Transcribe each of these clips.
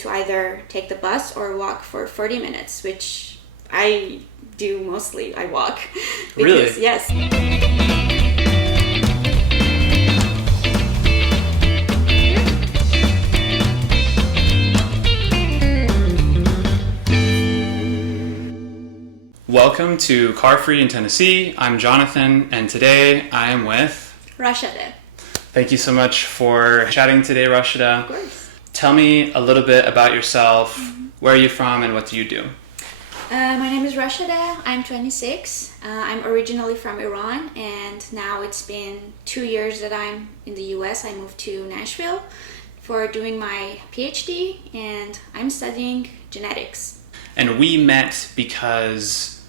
to either take the bus or walk for 40 minutes, which I do mostly. I walk. Really? Yes. Welcome to Car Free in Tennessee. I'm Jonathan, and today I am with Rashedeh. Thank you so much for chatting today, Rashedeh. Of course. Tell me a little bit about yourself. Where are you from and what do you do? My name is Rashedeh. I'm 26. I'm originally from Iran, and now it's been 2 years that I'm in the US. I moved to Nashville for doing my PhD, and I'm studying genetics. And we met because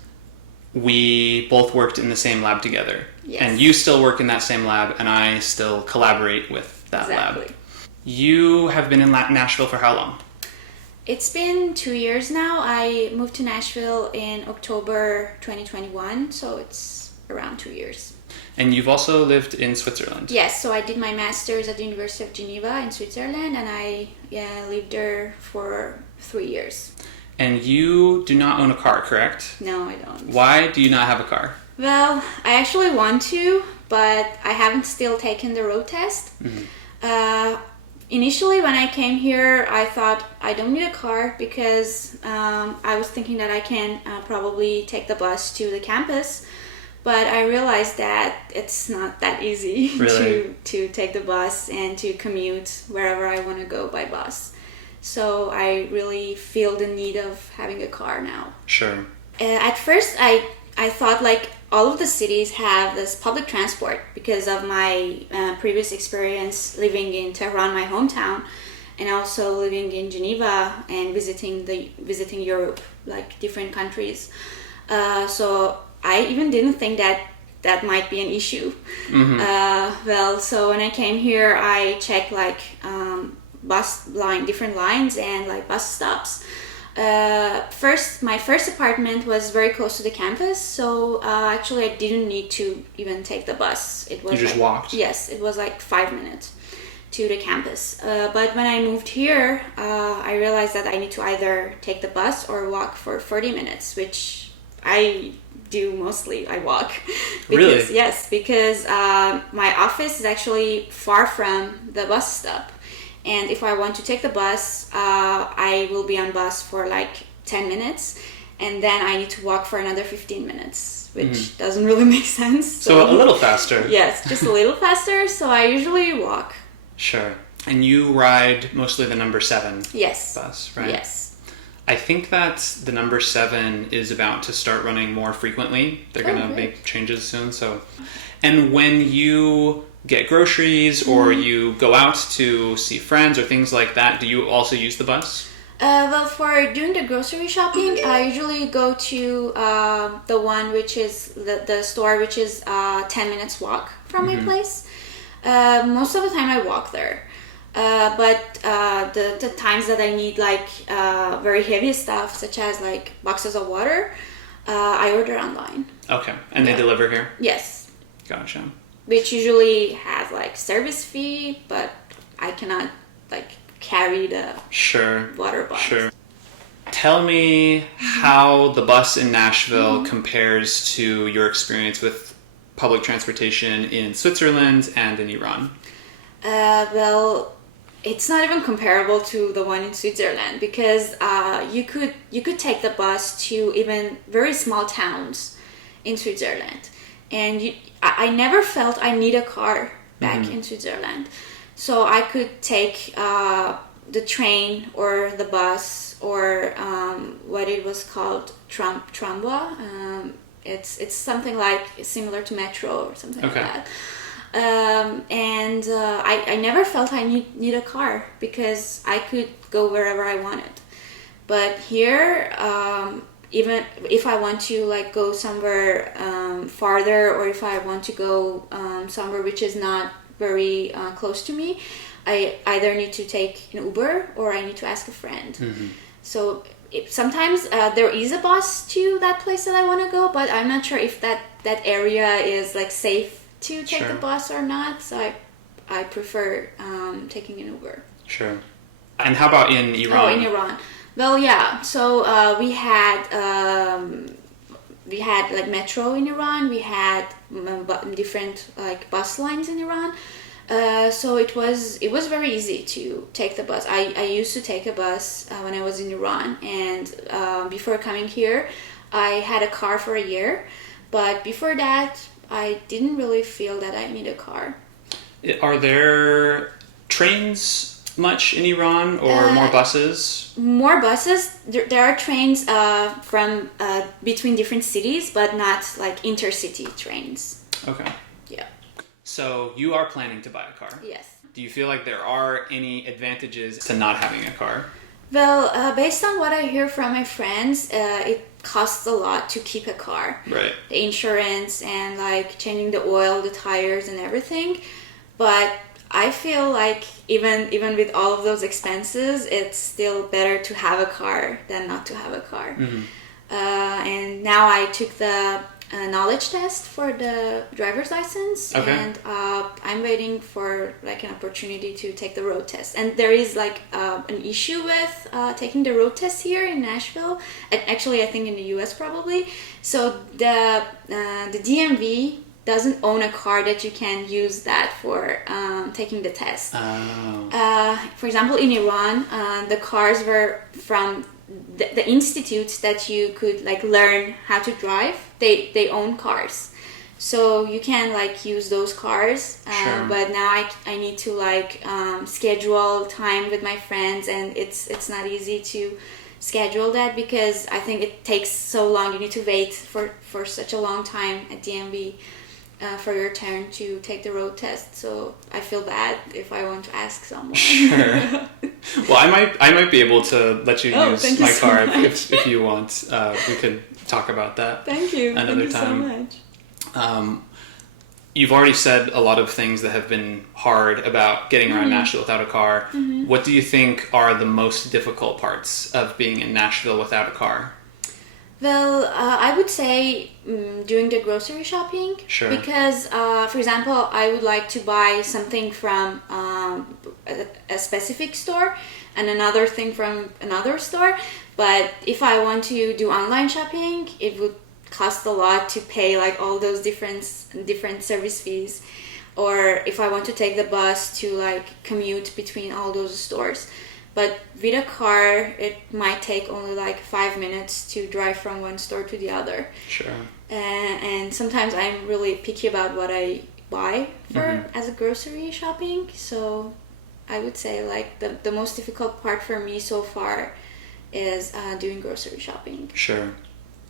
we both worked in the same lab together. Yes. And you still work in that same lab, and I still collaborate with that Exactly. lab. You have been in Nashville for how long? It's been 2 years now. I moved to Nashville in October 2021, so it's around 2 years. And you've also lived in Switzerland. Yes, so I did my master's at the University of Geneva in Switzerland, and I lived there for 3 years. And you do not own a car, correct? No, I don't. Why do you not have a car? Well, I actually want to, but I haven't still taken the road test. Initially, when I came here, I thought I don't need a car because I was thinking that I can probably take the bus to the campus. But I realized that it's not that easy Really? to take the bus and to commute wherever I want to go by bus. So I really feel the need of having a car now. Sure. At first, I thought like all of the cities have this public transport because of my previous experience living in Tehran, my hometown, and also living in Geneva and visiting Europe, like different countries. So I even didn't think that might be an issue. So when I came here, I checked like different lines and like bus stops. My first apartment was very close to the campus, so actually I didn't need to even take the bus. It was You just walked? Yes, it was like 5 minutes to the campus. But when I moved here, I realized that I need to either take the bus or walk for 40 minutes, which I do mostly. I walk. Really? Yes, because my office is actually far from the bus stop. And if I want to take the bus, I will be on bus for like 10 minutes. And then I need to walk for another 15 minutes, which doesn't really make sense. So a little faster. Yes, just a little faster. So I usually walk. Sure. And you ride mostly the number 7 Yes. bus, right? Yes. I think that the number 7 is about to start running more frequently. They're going to great. make changes soon. And when you get groceries or you go out to see friends or things like that, do you also use the bus? Well, for doing the grocery shopping, I usually go to the one which is the store which is 10 minutes walk from my place. Most of the time I walk there. But the times that I need like very heavy stuff, such as like boxes of water, I order online. Okay. And they deliver here? Yes. Gotcha. Which usually has like service fee, but I cannot like carry the water box. Sure. Tell me how the bus in Nashville compares to your experience with public transportation in Switzerland and in Iran. Well, it's not even comparable to the one in Switzerland because you could take the bus to even very small towns in Switzerland, and I never felt I need a car back in Switzerland, so I could take the train or the bus or what it was called tramway. It's something like similar to metro or something like that. I never felt I need a car because I could go wherever I wanted. But here, even if I want to like go somewhere farther, or if I want to go somewhere which is not very close to me, I either need to take an Uber or I need to ask a friend. So sometimes there is a bus to that place that I want to go, but I'm not sure if that area is like safe to take the bus or not. So I prefer taking an Uber. Sure. And how about in Iran? Oh, in Iran. Well, yeah. So we had like metro in Iran. We had different like bus lines in Iran. So it was very easy to take the bus. I used to take a bus when I was in Iran, and before coming here, I had a car for a year. But before that, I didn't really feel that I need a car. Are there trains much in Iran, or more buses? More buses. There are trains from between different cities, but not like intercity trains. Okay. Yeah. So you are planning to buy a car? Yes. Do you feel like there are any advantages to not having a car? Well, based on what I hear from my friends, it costs a lot to keep a car. Right. The insurance and like changing the oil, the tires, and everything. But I feel like even with all of those expenses, it's still better to have a car than not to have a car. Mm-hmm. And now I took the knowledge test for the driver's license, okay. And I'm waiting for like an opportunity to take the road test. And there is like an issue with taking the road test here in Nashville, and actually I think in the US probably. So the DMV doesn't own a car that you can use that for taking the test. Oh. For example, in Iran, the cars were from the institutes that you could like learn how to drive. They own cars, so you can like use those cars. Sure. But now I need to like schedule time with my friends, and it's not easy to schedule that because I think it takes so long. You need to wait for such a long time at DMV. For your turn to take the road test, so I feel bad if I want to ask someone. Sure. Well, I might be able to let you use my car if you want. We could talk about that. Thank you. Another time. Thank you so much. You've already said a lot of things that have been hard about getting around Nashville without a car. Mm-hmm. What do you think are the most difficult parts of being in Nashville without a car? Well, I would say doing the grocery shopping. Sure. Because, for example, I would like to buy something from a specific store and another thing from another store. But if I want to do online shopping, it would cost a lot to pay like all those different service fees. Or if I want to take the bus to like commute between all those stores. But with a car, it might take only like 5 minutes to drive from one store to the other. Sure. And sometimes I'm really picky about what I buy for as a grocery shopping. So I would say like the most difficult part for me so far is doing grocery shopping. Sure.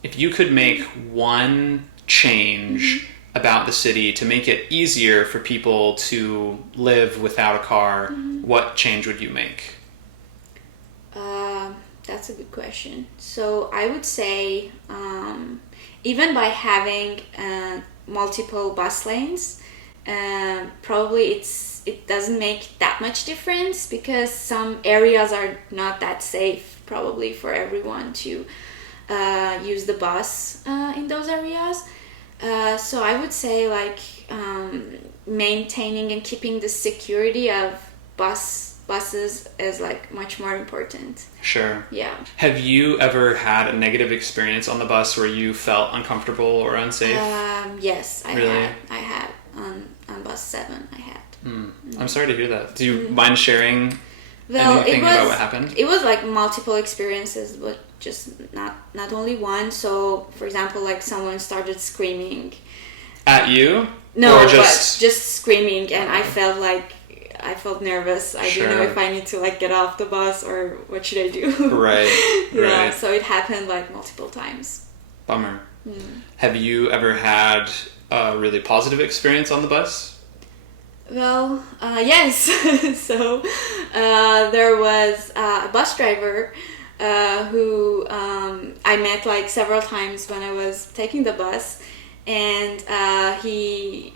If you could make one change about the city to make it easier for people to live without a car, what change would you make? That's a good question. So I would say even by having multiple bus lanes, probably it doesn't make that much difference because some areas are not that safe probably for everyone to use the bus in those areas. So I would say like maintaining and keeping the security of buses is like much more important. Sure. Yeah. Have you ever had a negative experience on the bus where you felt uncomfortable or unsafe? Yes, I really? had on bus 7. I had. I'm sorry to hear that. Do you mind sharing Well, anything about what happened? It was like multiple experiences, but just not only one. So, for example, like someone started screaming at you? No, or but just screaming, and I felt nervous. I didn't know if I need to like get off the bus or what should I do. Right. Yeah. Right. So it happened like multiple times. Bummer. Have you ever had a really positive experience on the bus? Well, yes. So there was a bus driver who I met like several times when I was taking the bus, and he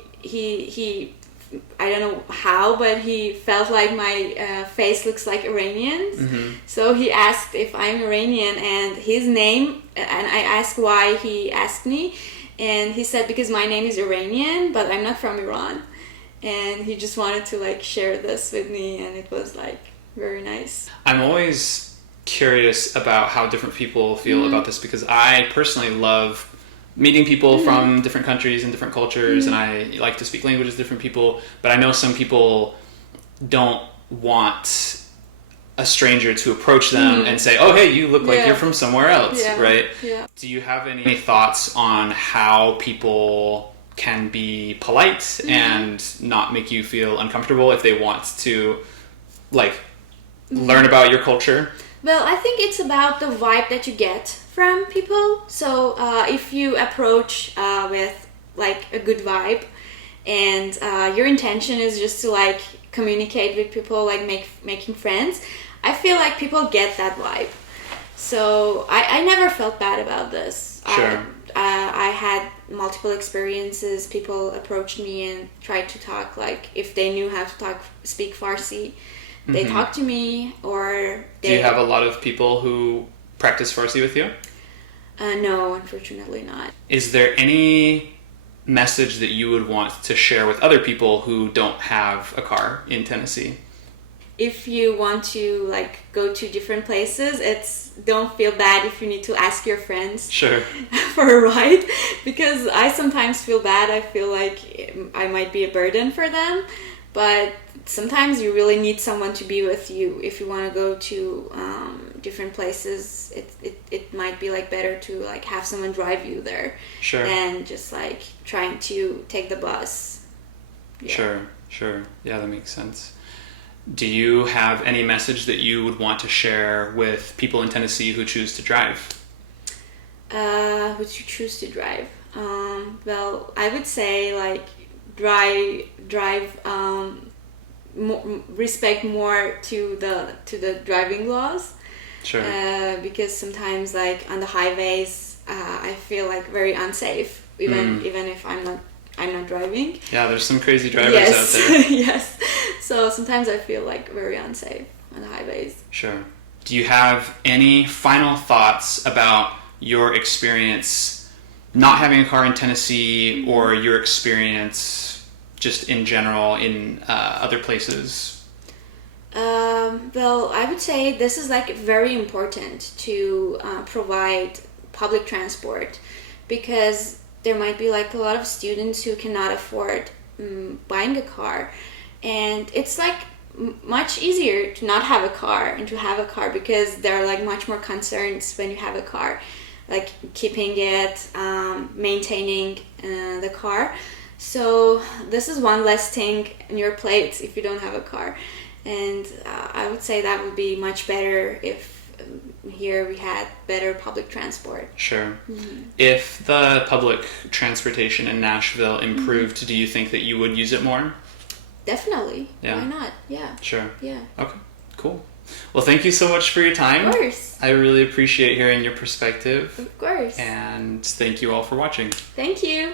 I don't know how, but he felt like my face looks like Iranian. So he asked if I'm Iranian and his name, and I asked why he asked me, and he said because my name is Iranian, but I'm not from Iran. And he just wanted to like share this with me, and it was like very nice. I'm always curious about how different people feel about this, because I personally love meeting people from different countries and different cultures, and I like to speak languages of different people, but I know some people don't want a stranger to approach them and say, oh, hey, you look like you're from somewhere else, right? Yeah. Do you have any thoughts on how people can be polite and not make you feel uncomfortable if they want to, like, learn about your culture? Well, I think it's about the vibe that you get from people. So if you approach with like a good vibe, and your intention is just to like communicate with people, like making friends, I feel like people get that vibe. So I never felt bad about this. Sure. I had multiple experiences. People approached me and tried to talk, like if they knew how to speak Farsi, they talked to me, or they... Do you have a lot of people who practice Farsi with you? No, unfortunately not. Is there any message that you would want to share with other people who don't have a car in Tennessee? If you want to like go to different places, don't feel bad if you need to ask your friends for a ride, because I sometimes feel bad. I feel like I might be a burden for them, but sometimes you really need someone to be with you. If you want to go to different places, it might be like better to like have someone drive you there than just like trying to take the bus. Sure. Yeah, that makes sense. Do you have any message that you would want to share with people in Tennessee who choose to drive? Would you choose to drive? Well, I would say like drive respect more to the driving laws. Because sometimes like on the highways, I feel like very unsafe, even if I'm not driving. Yeah, there's some crazy drivers out there. Yes. So sometimes I feel like very unsafe on the highways. Sure. Do you have any final thoughts about your experience not having a car in Tennessee, or your experience just in general in other places? Well, I would say this is like very important to provide public transport, because there might be like a lot of students who cannot afford buying a car, and it's like much easier to not have a car and to have a car, because there are like much more concerns when you have a car, like keeping it, maintaining the car. So this is one less thing in your plate if you don't have a car. And I would say that would be much better if here we had better public transport. Sure. If the public transportation in Nashville improved, do you think that you would use it more? Definitely. Yeah. Why not? Yeah. Sure. Yeah. Okay, cool. Well, thank you so much for your time. Of course. I really appreciate hearing your perspective. Of course. And thank you all for watching. Thank you.